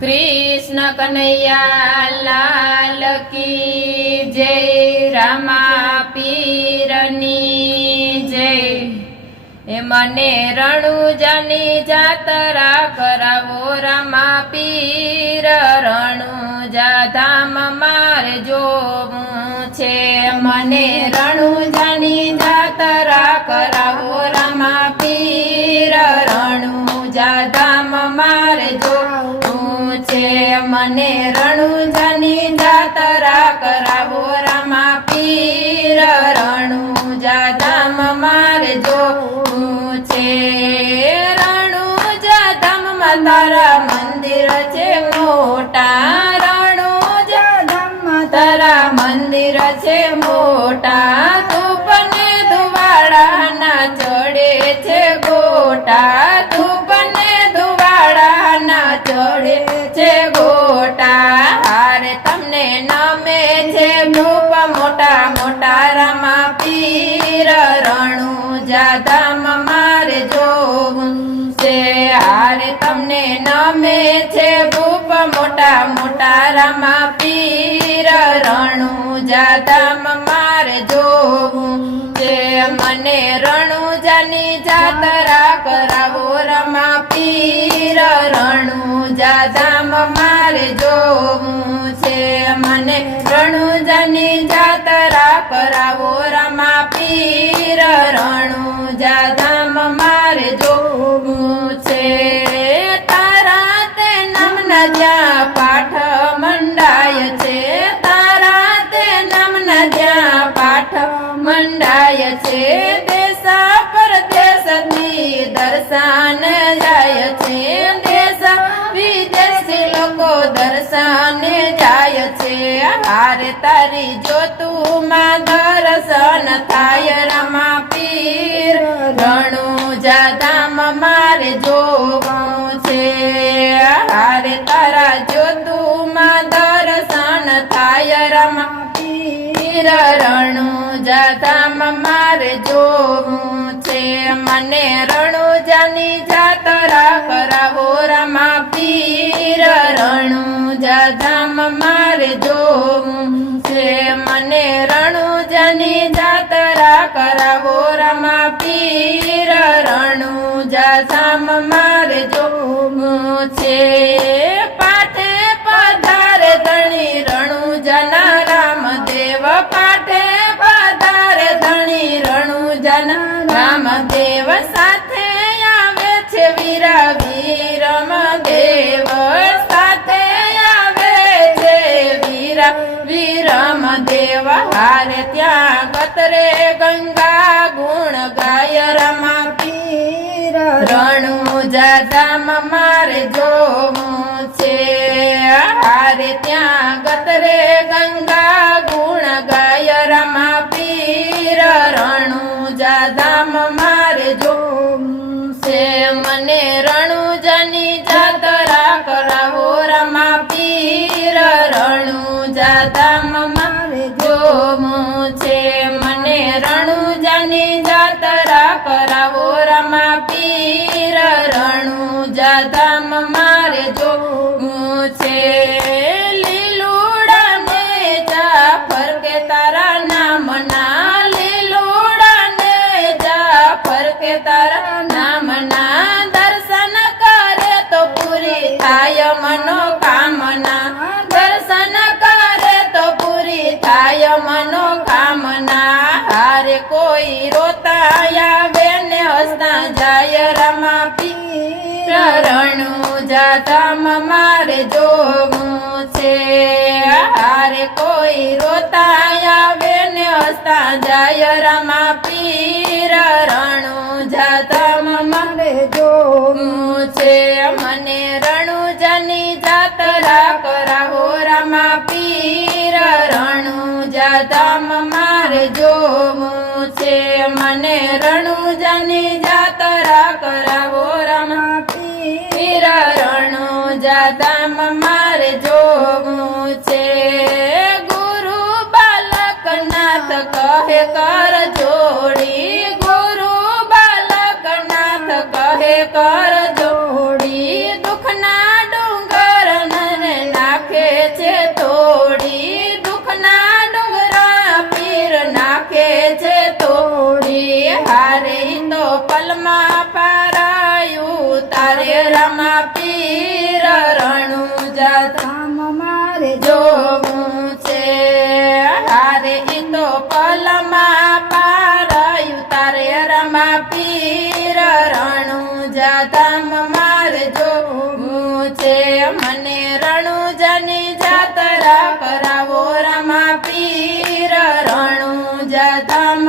कृष्ण कन्हैया लाल की जय। रामा पीरनी जय। ए मने रણુજાની જાતરા કરાવો રામા પીર। રણુજા ધામ મારે જોવું છે। મને રણુજાની જાતરા કરાવો રામા પીર। રણુજા ધામ મારે જોવું છે। મને રણુજાની જાતરા કરાવો રામા પીર। રણુજા ધામ મારે જોવું છે। રણુજા ધામમાં તારા મંદિર છે મોટા। રણુજા ધામમાં તારા મંદિર છે મોટા। ધૂપને ધુવાડાના ચડે છે ગોટા। ધૂપને ધુવાડાના ચડે છે ગોટા। હારે તમને નમે છે ધૂપ મોટા મોટા રામા પીર। રણુજા ધામ મારે જોવું છે। હારે તમને નમે છે ધૂપ મોટા મોટા રામા પીર। રણુજા ધામ મારે જોવું છે। મને રણુજાની જાતરા કરાવો રામા પીર। રણુજા ધામ મારે જોવું છે। મને રણુજાની જાતરા કરાવો રામા પીર। રણુજા ધામ મારે જોવું છે। તારા તે નામના જ્યાં પાઠ મંડાય છે। તારા તે નામના જ્યાં પાઠ મંડાય છે। દેશ પરદેશથી દર્શન જાય છે। દેશ વિદેશી લોકો દર્શન જાય છે। હારે તારી જ્યોતુમાં દર્શન થાય રામા પીર। રણુજા ધામ મારે જોવું છે। હારે તારા જ્યોતુમાં દર્શન થાય રામા પીર। રણુજા ધામ મારે જોવું છે। મને રણુજાની જાતરા કરાવો રામા પીર। રણુજા ધામ મારે જોવું છે। મને રણુજાની જાતરા કરાવો રામા પીર। રણુજા ધામ મારે જોવું છે। પાઠે પધારે ધણી રણુજાના રામદેવ। પાઠે પધારે ધણી રણુજાના રામદેવ। સાથે આવે છે વીરા વીરમદેવ। સાથે આવે છે વીરા વીરમદેવ। હારે ત્યાં ગતરે ગંગા ગુણ ગાય રામા પીર। રણુજા ધામ મારે જોવું છે। હારે ત્યાં ગતરે ગંગા ગુણ ગાય રામા પીર। રણુજા ધામ મારે જોવું છે। મને રણુજાની જાતરા કરાવો રામા પીર। રણુજા ધામ મારે જોવું છે। મને રણુજાની જાતરા કરાવો રામા પીર। રણુજા ધામ મારે જોવું છે। લીલુડાને જાફર કે તારા નામના। લીલુડાને જાફર કે તારા નામના। દર્શન કરે તો પૂરી થાય મનોકામના। દર્શન કરે તો પૂરી થાય મનોકામના। હારે કોઈ રોતા આવે ને હસતા જાય રામા પીર। રણુજા ધામ મારે જોવું છે। હારે કોઈ રોતા આવે ને હસતા જાય રામા પીર। રણુજા ધામ મારે જોવું છે। મને રણુજાની જાતરા કરાવો રામા પીર। રણુજા ધામ મારે જોવું છે। મને રણુજાની જાતરા કરાવો રામા પીર। રણુજા ધામ મારે જોવું છે। ગુરુ બાલકનાથ કહે કર જોડી। ગુરુ બાલકનાથ કહે કર જોડી। દુઃખના ડુંગર રમા પીર રણુજા ધામ મારે જોવું છે મને રણુજાની જાતરા કરાવો રમા પીર રણુજા ધામ